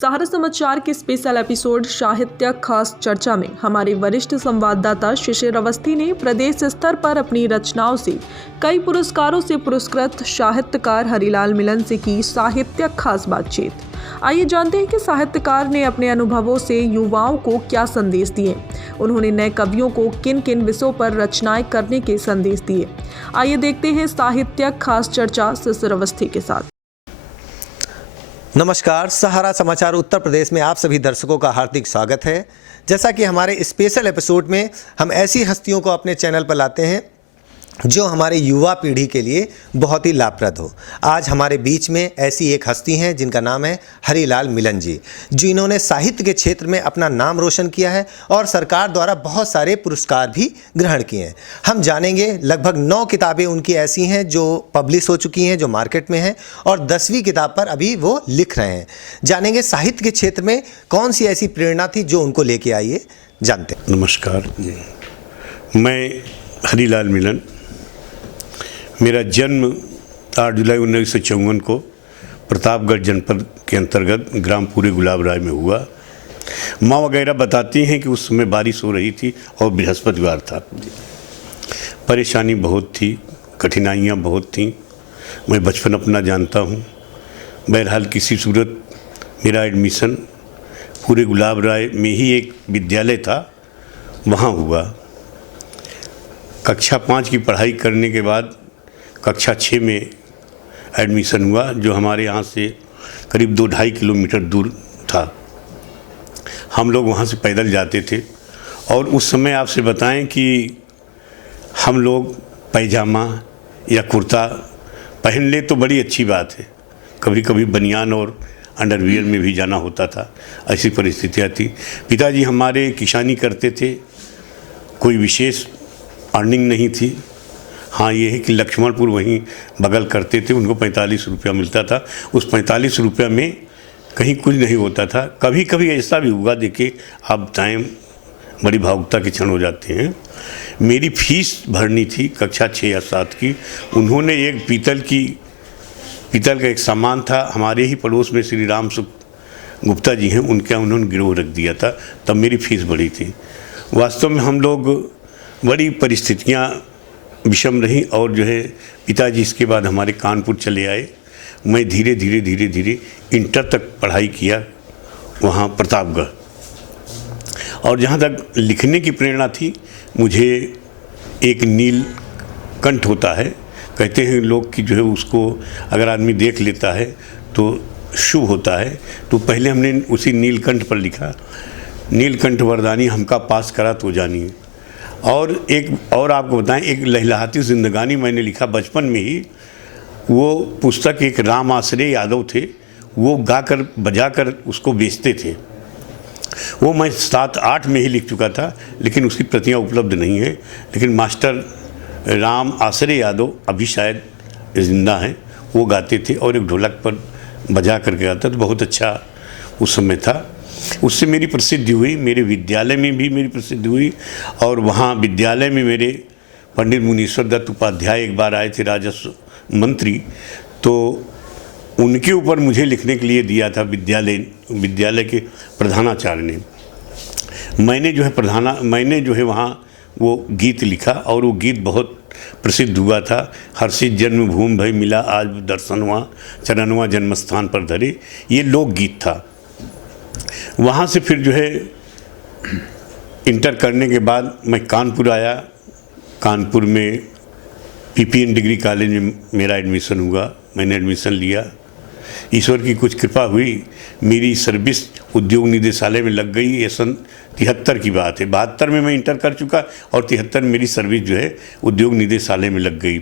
सहारा समाचार के special episode साहित्य खास चर्चा में हमारे वरिष्ठ संवाददाता शिशिर अवस्थी ने प्रदेश स्तर पर अपनी रचनाओं से कई पुरस्कारों से पुरस्कृत साहित्यकार हरिलाल मिलन से की साहित्य खास बातचीत। आइए जानते हैं कि साहित्यकार ने अपने अनुभवों से युवाओं को क्या संदेश दिए, उन्होंने नए कवियों को किन किन विषयों पर रचनाएं करने के संदेश दिए। आइए देखते हैं साहित्य खास चर्चा शिशिर अवस्थी के साथ। नमस्कार, सहारा समाचार उत्तर प्रदेश में आप सभी दर्शकों का हार्दिक स्वागत है। जैसा कि हमारे स्पेशल एपिसोड में हम ऐसी हस्तियों को अपने चैनल पर लाते हैं जो हमारे युवा पीढ़ी के लिए बहुत ही लाभप्रद हो। आज हमारे बीच में ऐसी एक हस्ती हैं जिनका नाम है हरिलाल मिलन जी, जिन्होंने साहित्य के क्षेत्र में अपना नाम रोशन किया है और सरकार द्वारा बहुत सारे पुरस्कार भी ग्रहण किए हैं। हम जानेंगे लगभग 9 किताबें उनकी ऐसी हैं जो पब्लिश हो चुकी हैं, जो मार्केट में हैं, और 10वीं किताब पर अभी वो लिख रहे हैं। जानेंगे साहित्य के क्षेत्र में कौन सी ऐसी प्रेरणा थी जो उनको लेके आई है, जानते हैं। नमस्कार जी, मैं हरिलाल मिलन। मेरा जन्म 8 जुलाई 1954 को प्रतापगढ़ जनपद के अंतर्गत ग्राम पूरे गुलाब राय में हुआ। माँ वगैरह बताती हैं कि उस समय बारिश हो रही थी और बृहस्पतिवार था। परेशानी बहुत थी, कठिनाइयाँ बहुत थीं। मैं बचपन अपना जानता हूँ। बहरहाल किसी सूरत मेरा एडमिशन पूरे गुलाब राय में ही एक विद्यालय था, वहाँ हुआ। कक्षा 5 की पढ़ाई करने के बाद कक्षा 6 में एडमिशन हुआ, जो हमारे यहाँ से करीब 2-2.5 किलोमीटर दूर था। हम लोग वहाँ से पैदल जाते थे और उस समय आपसे बताएं कि हम लोग पैजामा या कुर्ता पहन ले तो बड़ी अच्छी बात है, कभी कभी बनियान और अंडरवियर में भी जाना होता था। ऐसी परिस्थितियाँ थी। पिताजी हमारे किसानी करते थे, कोई विशेष अर्निंग नहीं थी। हाँ, ये है कि लक्ष्मणपुर वहीं बगल करते थे, उनको 45 रुपया मिलता था। उस 45 रुपया में कहीं कुछ नहीं होता था। कभी कभी ऐसा भी हुआ, देखिए अब टाइम बड़ी भावुकता के क्षण हो जाते हैं। मेरी फीस भरनी थी कक्षा 6 या 7 की। उन्होंने एक पीतल का एक सामान था, हमारे ही पड़ोस में श्री राम गुप्ता जी हैं, उनके उन्होंने गिरोह रख दिया था, तब मेरी फीस बढ़ी थी। वास्तव में हम लोग बड़ी परिस्थितियाँ विषम रही और जो है पिताजी इसके बाद हमारे कानपुर चले आए। मैं धीरे धीरे इंटर तक पढ़ाई किया वहाँ प्रतापगढ़। और जहाँ तक लिखने की प्रेरणा थी, मुझे एक नीलकंठ होता है, कहते हैं लोग कि जो है उसको अगर आदमी देख लेता है तो शुभ होता है। तो पहले हमने उसी नीलकंठ पर लिखा, नीलकंठ वरदानी हमका पास करा तो जानी। और एक और आपको बताएं, एक लहलहाती जिंदगानी मैंने लिखा बचपन में ही। वो पुस्तक एक राम आश्रय यादव थे, वो गाकर बजाकर उसको बेचते थे। वो मैं 7-8 में ही लिख चुका था, लेकिन उसकी प्रतियां उपलब्ध नहीं है। लेकिन मास्टर राम आश्रय यादव अभी शायद जिंदा हैं, वो गाते थे और एक ढोलक पर बजा करके गाता, तो बहुत अच्छा उस समय था। उससे मेरी प्रसिद्धि हुई, मेरे विद्यालय में भी मेरी प्रसिद्धि हुई। और वहाँ विद्यालय में मेरे पंडित मुनीश्वर दत्त उपाध्याय एक बार आए थे, राजस्व मंत्री, तो उनके ऊपर मुझे लिखने के लिए दिया था विद्यालय के प्रधानाचार्य ने। मैंने जो है वहाँ वो गीत लिखा और वो गीत बहुत प्रसिद्ध हुआ था। हर्षित जन्मभूमि भई मिला आज दर्शनवा, चरणवा जन्मस्थान पर धरे, ये लोकगीत था। वहाँ से फिर जो है इंटर करने के बाद मैं कानपुर आया। कानपुर में पीपीएन डिग्री कॉलेज में मेरा एडमिशन हुआ। मैंने एडमिशन लिया, ईश्वर की कुछ कृपा हुई, मेरी सर्विस उद्योग निदेशालय में लग गई। ये सन 73 की बात है। 72 में मैं इंटर कर चुका और 73 में मेरी सर्विस जो है उद्योग निदेशालय में लग गई।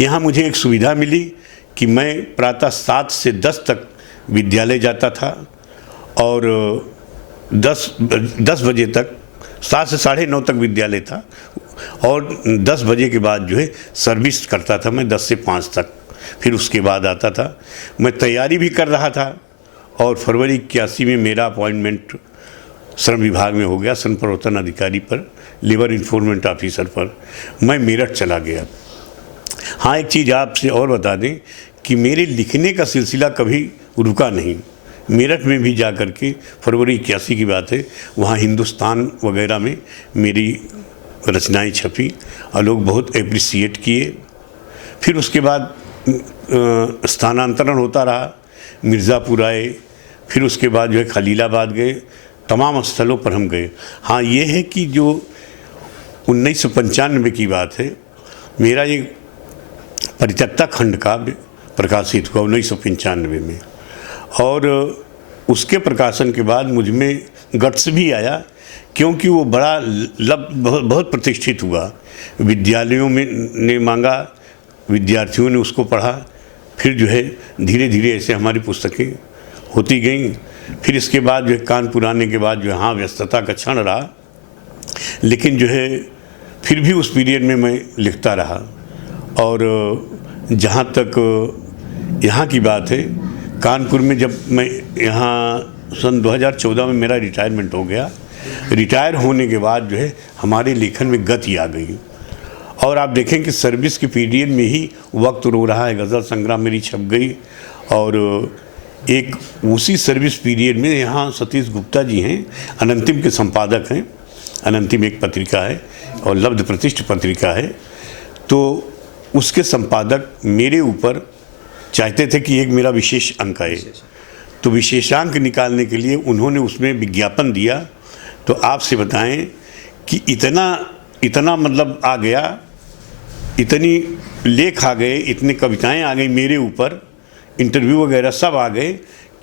यहाँ मुझे एक सुविधा मिली कि मैं प्रातः 7 से 10 तक विद्यालय जाता था और 10 बजे तक, 7 से 9:30 तक विद्यालय था और 10 बजे के बाद जो है सर्विस करता था मैं 10 से 5 तक। फिर उसके बाद आता था। मैं तैयारी भी कर रहा था और फरवरी 81 में मेरा अपॉइंटमेंट श्रम विभाग में हो गया, श्रम प्रवर्तन अधिकारी पर, लेबर इन्फोर्समेंट ऑफिसर पर। मैं मेरठ चला गया। हाँ, एक चीज़ आपसे और बता दें कि मेरे लिखने का सिलसिला कभी रुका नहीं। मेरठ में भी जा कर के फरवरी 81 की बात है, वहाँ हिंदुस्तान वगैरह में मेरी रचनाएं छपी और लोग बहुत एप्रिसिएट किए। फिर उसके बाद स्थानांतरण होता रहा, मिर्ज़ापुर आए, फिर उसके बाद जो है खलीलाबाद गए, तमाम स्थलों पर हम गए। हाँ, ये है कि जो 1995 की बात है, मेरा ये परित्यक्ता खंड काव्य प्रकाशित हुआ 1995 में, और उसके प्रकाशन के बाद मुझ में गट्स भी आया, क्योंकि वो बड़ा बहुत प्रतिष्ठित हुआ। विद्यालयों में ने मांगा, विद्यार्थियों ने उसको पढ़ा, फिर जो है धीरे धीरे ऐसे हमारी पुस्तकें होती गईं। फिर इसके बाद जो है कानपुर आने के बाद जो है हाँ व्यस्तता का क्षण रहा, लेकिन जो है फिर भी उस पीरियड में मैं लिखता रहा। और जहाँ तक यहाँ की बात है, कानपुर में जब मैं यहाँ सन 2014 में मेरा रिटायरमेंट हो गया, रिटायर होने के बाद जो है हमारे लेखन में गति आ गई। और आप देखें कि सर्विस के पीरियड में ही वक्त रो रहा है गज़ल संग्रह मेरी छप गई। और एक उसी सर्विस पीरियड में यहाँ सतीश गुप्ता जी हैं, अनंतिम के संपादक हैं। अनंतिम एक पत्रिका है और लब्ध प्रतिष्ठ पत्रिका है, तो उसके संपादक मेरे ऊपर चाहते थे कि एक मेरा विशेष अंक आए, तो विशेषांक निकालने के लिए उन्होंने उसमें विज्ञापन दिया। तो आपसे बताएं कि इतना मतलब आ गया, इतनी लेख आ गए, इतनी कविताएं आ गई मेरे ऊपर, इंटरव्यू वगैरह सब आ गए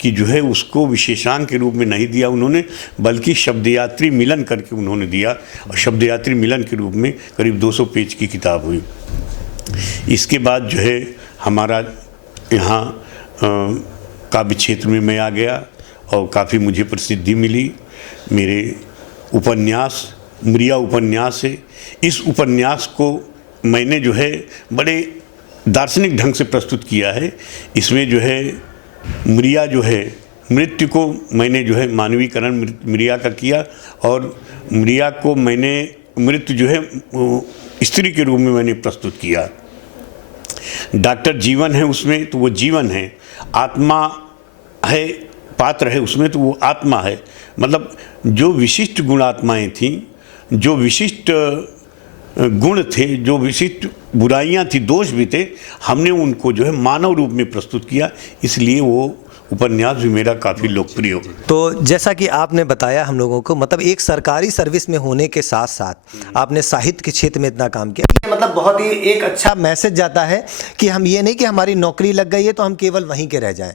कि जो है उसको विशेषांक के रूप में नहीं दिया उन्होंने, बल्कि शब्दयात्री मिलन करके उन्होंने दिया। और शब्दयात्री मिलन के रूप में करीब 200 पेज की किताब हुई। इसके बाद जो है हमारा यहाँ काव्य क्षेत्र में मैं आ गया और काफ़ी मुझे प्रसिद्धि मिली। मेरे उपन्यास मृिया उपन्यास है, इस उपन्यास को मैंने जो है बड़े दार्शनिक ढंग से प्रस्तुत किया है। इसमें जो है मृिया जो है, मृत्यु को मैंने जो है मानवीकरण मृिया का किया, और मृिया को मैंने मृत्यु जो है स्त्री के रूप में मैंने प्रस्तुत किया। डॉक्टर जीवन है उसमें तो वो जीवन है, आत्मा है पात्र है उसमें तो वो आत्मा है। मतलब जो विशिष्ट गुणात्माएं थीं, जो विशिष्ट गुण थे, जो विशिष्ट बुराइयां थी, दोष भी थे, हमने उनको जो है मानव रूप में प्रस्तुत किया। इसलिए वो उपन्यास भी मेरा काफ़ी लोकप्रिय हो। तो जैसा कि आपने बताया हम लोगों को, मतलब एक सरकारी सर्विस में होने के साथ साथ आपने साहित्य के क्षेत्र में इतना काम किया, ये मतलब बहुत ही एक अच्छा मैसेज जाता है कि हम ये नहीं कि हमारी नौकरी लग गई है तो हम केवल वहीं के रह जाएं।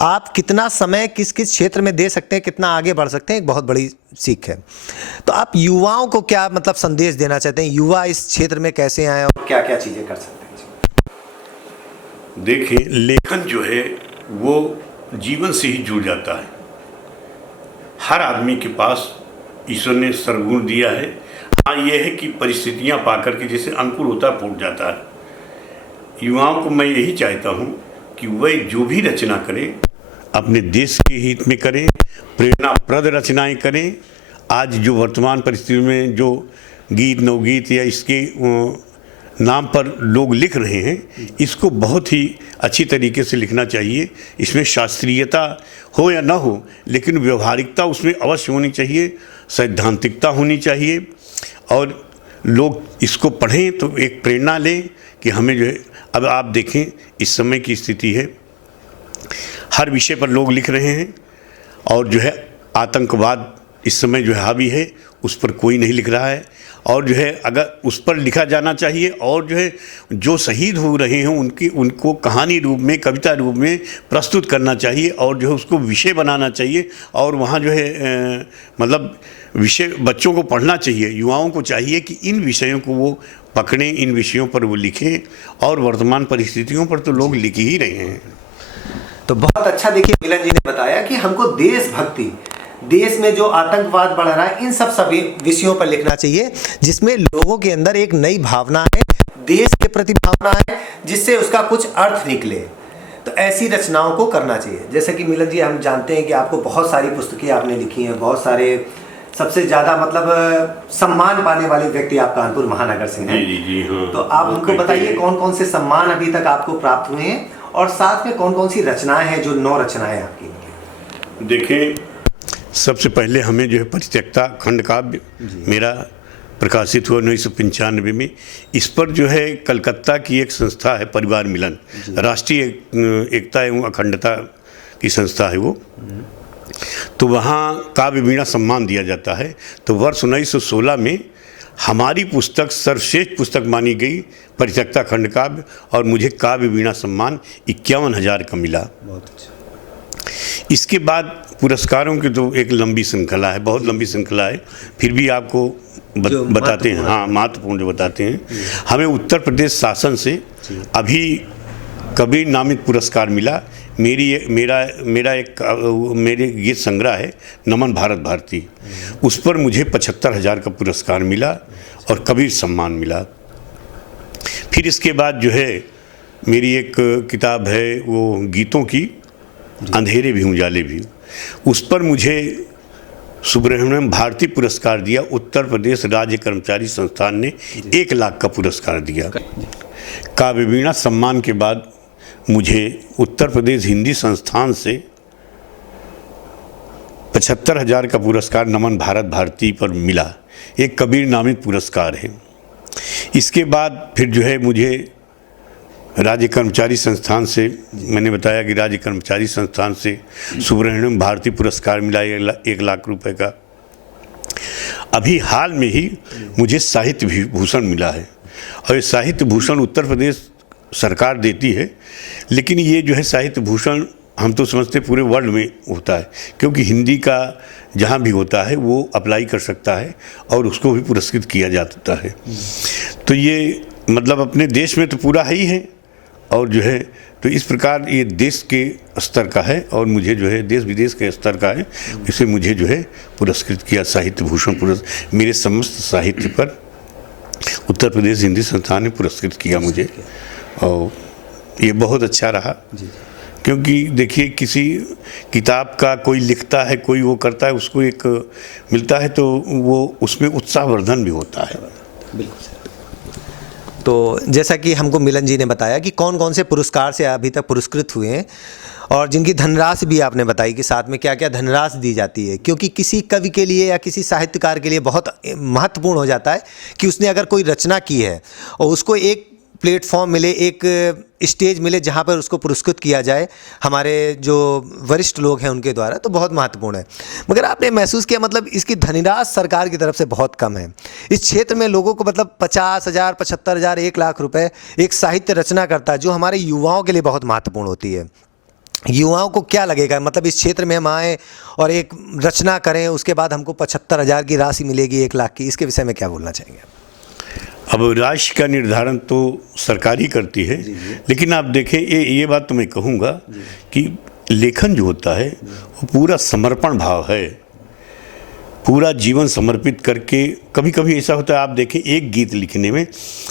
आप कितना समय किस किस क्षेत्र में दे सकते हैं, कितना आगे बढ़ सकते हैं, एक बहुत बड़ी सीख है। तो आप युवाओं को क्या मतलब संदेश देना चाहते हैं, युवा इस क्षेत्र में कैसे आए और क्या क्या चीज़ें कर सकते हैं? देखिए, लेखन जो है वो जीवन से ही जुड़ जाता है। हर आदमी के पास ईश्वर ने सर्वगुण दिया है। हाँ, ये है कि परिस्थितियाँ पाकर के जैसे अंकुर होता है फूट जाता है। युवाओं को मैं यही चाहता हूँ कि वह जो भी रचना करें अपने देश के हित में करें, प्रेरणाप्रद रचनाएं करें। आज जो वर्तमान परिस्थिति में जो गीत नवगीत या इसके नाम पर लोग लिख रहे हैं, इसको बहुत ही अच्छी तरीके से लिखना चाहिए। इसमें शास्त्रीयता हो या ना हो, लेकिन व्यवहारिकता उसमें अवश्य होनी चाहिए, सैद्धांतिकता होनी चाहिए, और लोग इसको पढ़ें तो एक प्रेरणा लें कि हमें जो है, अब आप देखें इस समय की स्थिति है, हर विषय पर लोग लिख रहे हैं, और जो है आतंकवाद इस समय जो है हावी है, उस पर कोई नहीं लिख रहा है। और जो है अगर उस पर लिखा जाना चाहिए, और जो है जो शहीद हो रहे हैं उनको कहानी रूप में, कविता रूप में प्रस्तुत करना चाहिए, और जो है उसको विषय बनाना चाहिए। और वहाँ जो है मतलब विषय बच्चों को पढ़ना चाहिए, युवाओं को चाहिए कि इन विषयों को वो पकड़ें, इन विषयों पर वो लिखें। और वर्तमान परिस्थितियों पर तो लोग लिख ही रहे हैं। तो बहुत अच्छा देखिए मिलन जी ने बताया कि हमको देशभक्ति, देश में जो आतंकवाद बढ़ रहा है, इन सभी विषयों पर लिखना चाहिए, जिसमें लोगों के अंदर एक नई भावना है, देश के प्रति भावना है, जिससे उसका कुछ अर्थ निकले। तो ऐसी रचनाओं को करना चाहिए। जैसे कि मिलन जी, हम जानते हैं कि आपको बहुत सारी पुस्तकें आपने लिखी हैं, बहुत सारे, सबसे ज़्यादा मतलब सम्मान पाने वाले व्यक्ति आप कानपुर महानगर से हैं। जी हाँ। तो आप हमको बताइए कौन कौन से सम्मान अभी तक आपको प्राप्त हुए हैं, और साथ में कौन कौन सी रचनाएं हैं, जो 9 रचनाएं आपकी? देखें, सबसे पहले हमें जो है परित्यक्ता खंड काव्य मेरा प्रकाशित हुआ 1995 में। इस पर जो है कलकत्ता की एक संस्था है परिवार मिलन, राष्ट्रीय एकता एवं अखंडता की संस्था है वो, तो वहाँ काव्य वीणा सम्मान दिया जाता है। तो वर्ष 1916 में हमारी पुस्तक सर्वश्रेष्ठ पुस्तक मानी गई परित्यक्ता खंड काव्य, और मुझे काव्य वीणा सम्मान 51,000 का मिला। बहुत अच्छा। इसके बाद पुरस्कारों की तो एक लंबी श्रृंखला है, बहुत लंबी श्रृंखला है, फिर भी आपको बताते हैं। हाँ, महत्वपूर्ण जो बताते हैं। हमें उत्तर प्रदेश शासन से अभी कबीर नामित पुरस्कार मिला। मेरे गीत संग्रह है नमन भारत भारती, उस पर मुझे 75,000 का पुरस्कार मिला और कबीर सम्मान मिला। फिर इसके बाद जो है मेरी एक किताब है वो गीतों की, अंधेरे भी उजाले भी, उस पर मुझे सुब्रह्मण्यम भारती पुरस्कार दिया। उत्तर प्रदेश राज्य कर्मचारी संस्थान ने 1 लाख का पुरस्कार दिया। काव्य वीणा सम्मान के बाद मुझे उत्तर प्रदेश हिंदी संस्थान से 75,000 का पुरस्कार नमन भारत भारती पर मिला। एक कबीर नामित पुरस्कार है। इसके बाद फिर जो है मुझे राज्य कर्मचारी संस्थान से, मैंने बताया कि राज्य कर्मचारी संस्थान से सुब्रह्मण्यम भारती पुरस्कार मिला 1 लाख रुपए का। अभी हाल में ही मुझे साहित्य भूषण मिला है, और ये साहित्य भूषण उत्तर प्रदेश सरकार देती है, लेकिन ये जो है साहित्य भूषण हम तो समझते पूरे वर्ल्ड में होता है, क्योंकि हिंदी का जहाँ भी होता है वो अप्लाई कर सकता है और उसको भी पुरस्कृत किया जाता है। तो ये मतलब अपने देश में तो पूरा है ही है, और जो है तो इस प्रकार ये देश के स्तर का है, और मुझे जो है देश विदेश के स्तर का है। इसे मुझे जो है पुरस्कृत किया साहित्य भूषण पुरस्कार, मेरे समस्त साहित्य पर उत्तर प्रदेश हिंदी संस्थान ने पुरस्कृत किया मुझे, और ये बहुत अच्छा रहा। क्योंकि देखिए, किसी किताब का कोई लिखता है, कोई वो करता है, उसको एक मिलता है, तो वो उसमें उत्साहवर्धन भी होता है। बिल्कुल। तो जैसा कि हमको मिलन जी ने बताया कि कौन कौन से पुरस्कार से अभी तक पुरस्कृत हुए हैं, और जिनकी धनराशि भी आपने बताई कि साथ में क्या क्या धनराशि दी जाती है, क्योंकि किसी कवि के लिए या किसी साहित्यकार के लिए बहुत महत्वपूर्ण हो जाता है कि उसने अगर कोई रचना की है और उसको एक प्लेटफॉर्म मिले, एक स्टेज मिले जहाँ पर उसको पुरस्कृत किया जाए हमारे जो वरिष्ठ लोग हैं उनके द्वारा, तो बहुत महत्वपूर्ण है। मगर आपने महसूस किया मतलब इसकी धनराशि सरकार की तरफ से बहुत कम है। इस क्षेत्र में लोगों को मतलब 50,000, 75,000, 1 लाख रुपए एक साहित्य रचना करता है, जो हमारे युवाओं के लिए बहुत महत्वपूर्ण होती है। युवाओं को क्या लगेगा, मतलब इस क्षेत्र में हम आएँ और एक रचना करें, उसके बाद हमको 75,000 की राशि मिलेगी 1 लाख की, इसके विषय में क्या बोलना चाहेंगे? अब राशि का निर्धारण तो सरकार ही करती है, लेकिन आप देखें ये बात तो मैं कहूँगा कि लेखन जो होता है वो पूरा समर्पण भाव है, पूरा जीवन समर्पित करके। कभी कभी ऐसा होता है, आप देखें एक गीत लिखने में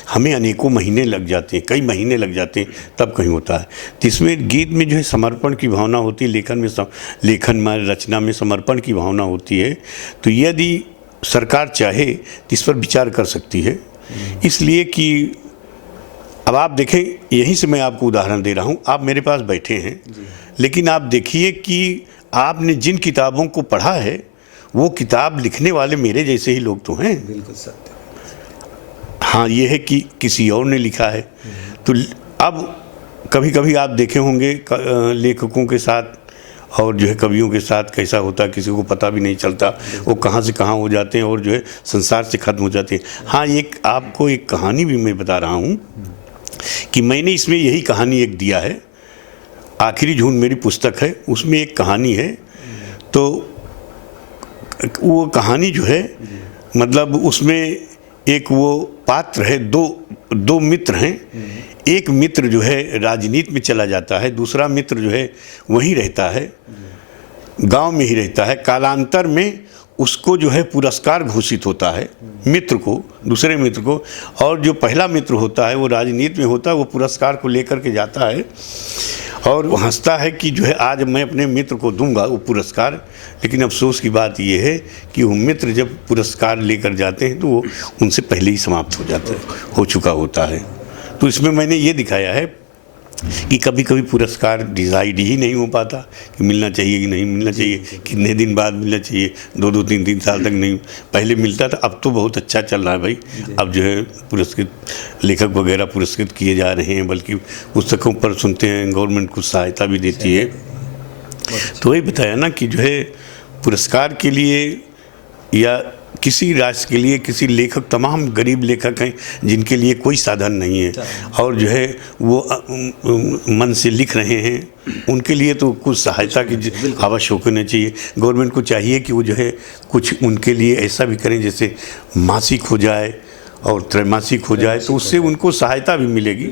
हमें अनेकों महीने लग जाते हैं, कई महीने लग जाते हैं, तब कहीं होता है। तो इसमें गीत में जो है समर्पण की भावना होती है, लेखन में रचना में समर्पण की भावना होती है। तो यदि सरकार चाहे तो इस पर विचार कर सकती है, इसलिए कि अब आप देखें, यहीं से मैं आपको उदाहरण दे रहा हूँ। आप मेरे पास बैठे हैं, लेकिन आप देखिए कि आपने जिन किताबों को पढ़ा है वो किताब लिखने वाले मेरे जैसे ही लोग तो हैं। बिल्कुल सत्य। हाँ, ये है कि किसी और ने लिखा है। तो अब कभी कभी आप देखे होंगे लेखकों के साथ और जो है कवियों के साथ कैसा होता है, किसी को पता भी नहीं चलता वो कहाँ से कहाँ हो जाते हैं और जो है संसार से ख़त्म हो जाते हैं। हाँ, एक आपको एक कहानी भी मैं बता रहा हूँ कि मैंने इसमें यही कहानी एक दिया है, आखिरी झूठ मेरी पुस्तक है, उसमें एक कहानी है। तो वो कहानी जो है मतलब उसमें एक वो पात्र है, दो मित्र हैं। एक मित्र जो है राजनीति में चला जाता है, दूसरा मित्र जो है वहीं रहता है, गांव में ही रहता है। कालांतर में उसको जो है पुरस्कार घोषित होता है मित्र को, दूसरे मित्र को, और जो पहला मित्र होता है वो राजनीति में होता है, वो पुरस्कार को लेकर के जाता है और वो हंसता है कि जो है आज मैं अपने मित्र को दूंगा वो पुरस्कार। लेकिन अफसोस की बात ये है कि वो मित्र जब पुरस्कार लेकर जाते हैं तो वो उनसे पहले ही समाप्त हो चुका होता है। तो इसमें मैंने ये दिखाया है कि कभी कभी पुरस्कार डिसाइड ही नहीं हो पाता कि मिलना चाहिए कि नहीं मिलना चाहिए, कितने दिन बाद मिलना चाहिए, 2-2 3-3 साल तक नहीं। पहले मिलता था, अब तो बहुत अच्छा चल रहा है भाई। अब जो है पुरस्कृत लेखक वगैरह पुरस्कृत किए जा रहे हैं, बल्कि पुस्तकों पर सुनते हैं गवर्नमेंट कुछ सहायता भी देती है। तो वही बताया ना कि जो है पुरस्कार के लिए या किसी राष्ट्र के लिए किसी लेखक, तमाम गरीब लेखक हैं जिनके लिए कोई साधन नहीं है और जो है वो मन से लिख रहे हैं, उनके लिए तो कुछ सहायता की आवश्यक होनी चाहिए। गवर्नमेंट को चाहिए कि वो जो है कुछ उनके लिए ऐसा भी करें जैसे मासिक हो जाए और त्रैमासिक हो जाए, तो उससे उनको सहायता भी मिलेगी।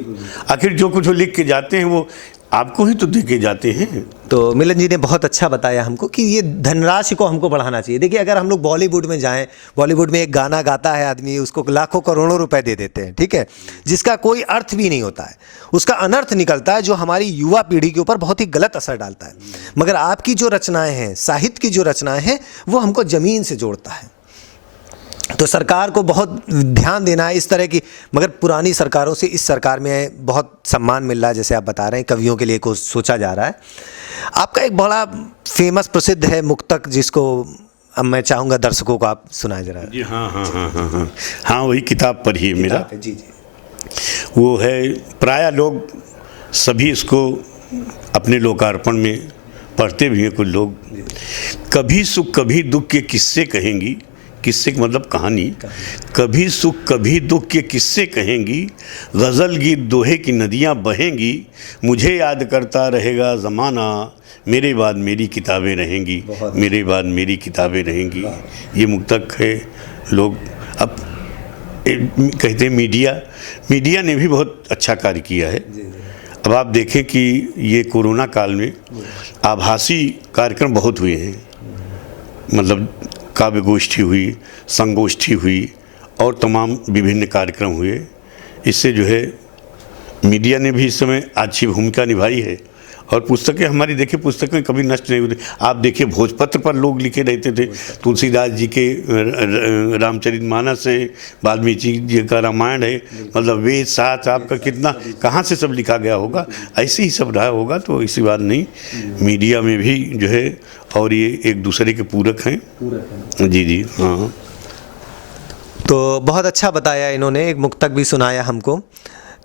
आखिर जो कुछ वो लिख के जाते हैं वो आपको ही तो दे के जाते हैं। तो मिलन जी ने बहुत अच्छा बताया हमको कि ये धनराशि को हमको बढ़ाना चाहिए। देखिए, अगर हम लोग बॉलीवुड में जाएं, बॉलीवुड में एक गाना गाता है आदमी, उसको लाखों करोड़ों रुपए दे देते हैं, ठीक है, जिसका कोई अर्थ भी नहीं होता है, उसका अनर्थ निकलता है जो हमारी युवा पीढ़ी के ऊपर बहुत ही गलत असर डालता है। मगर आपकी जो रचनाएं हैं, साहित्य की जो रचनाएं हैं, वो हमको ज़मीन से जोड़ता है। तो सरकार को बहुत ध्यान देना है इस तरह की। मगर पुरानी सरकारों से इस सरकार में बहुत सम्मान मिल रहा है, जैसे आप बता रहे हैं, कवियों के लिए कुछ सोचा जा रहा है। आपका एक बड़ा फेमस प्रसिद्ध है मुक्तक, जिसको अब मैं चाहूँगा दर्शकों को आप सुनाए जरा। जी हाँ, वही किताब पर ही मेरा जी। वो है, प्रायः लोग सभी इसको अपने लोकार्पण में पढ़ते भी हैं। कुछ लोग कभी सुख कभी दुख के किस्से कहेंगी, किस्से मतलब कहानी, कभी सुख कभी दुख के किस्से कहेंगी, गज़ल गीत दोहे की नदियाँ बहेंगी, मुझे याद करता रहेगा ज़माना, मेरे बाद मेरी किताबें रहेंगी, मेरे बाद मेरी किताबें रहेंगी। ये मुक्तक है। लोग अब कहते हैं मीडिया ने भी बहुत अच्छा कार्य किया है। अब आप देखें कि ये कोरोना काल में आभासी कार्यक्रम बहुत हुए हैं, मतलब काव्य गोष्ठी हुई, संगोष्ठी हुई और तमाम विभिन्न कार्यक्रम हुए। इससे जो है मीडिया ने भी इस समय अच्छी भूमिका निभाई है। और पुस्तकें हमारी, देखिए, पुस्तकें कभी नष्ट नहीं होती। आप देखिए भोजपत्र पर लोग लिखे रहते थे, तुलसीदास जी के रामचरितमानस है, वाल्मीकि जी का रामायण है, मतलब वेद साथ आपका कितना कहाँ से सब लिखा गया होगा, ऐसे ही सब रहा होगा। तो इसी बात नहीं, मीडिया में भी जो है, और ये एक दूसरे के पूरक हैं। जी हाँ। तो बहुत अच्छा बताया इन्होंने, एक मुक्तक भी सुनाया हमको।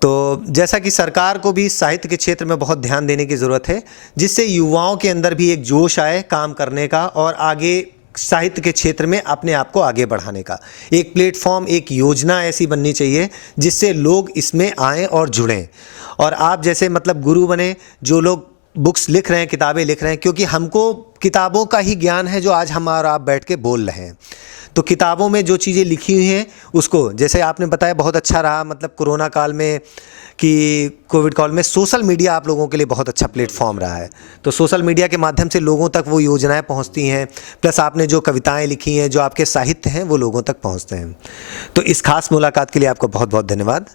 तो जैसा कि सरकार को भी साहित्य के क्षेत्र में बहुत ध्यान देने की ज़रूरत है, जिससे युवाओं के अंदर भी एक जोश आए काम करने का और आगे साहित्य के क्षेत्र में अपने आप को आगे बढ़ाने का। एक प्लेटफॉर्म, एक योजना ऐसी बननी चाहिए जिससे लोग इसमें आएँ और जुड़ें। और आप जैसे मतलब गुरु बने, जो लोग बुक्स लिख रहे हैं, किताबें लिख रहे हैं, क्योंकि हमको किताबों का ही ज्ञान है जो आज हम और आप बैठ के बोल रहे हैं। तो किताबों में जो चीज़ें लिखी हुई हैं उसको, जैसे आपने बताया, बहुत अच्छा रहा, मतलब कोरोना काल में कि कोविड काल में सोशल मीडिया आप लोगों के लिए बहुत अच्छा प्लेटफॉर्म रहा है। तो सोशल मीडिया के माध्यम से लोगों तक वो योजनाएं पहुंचती हैं, प्लस आपने जो कविताएं लिखी हैं, जो आपके साहित्य हैं, वो लोगों तक पहुंचते हैं। तो इस खास मुलाकात के लिए आपको बहुत बहुत धन्यवाद।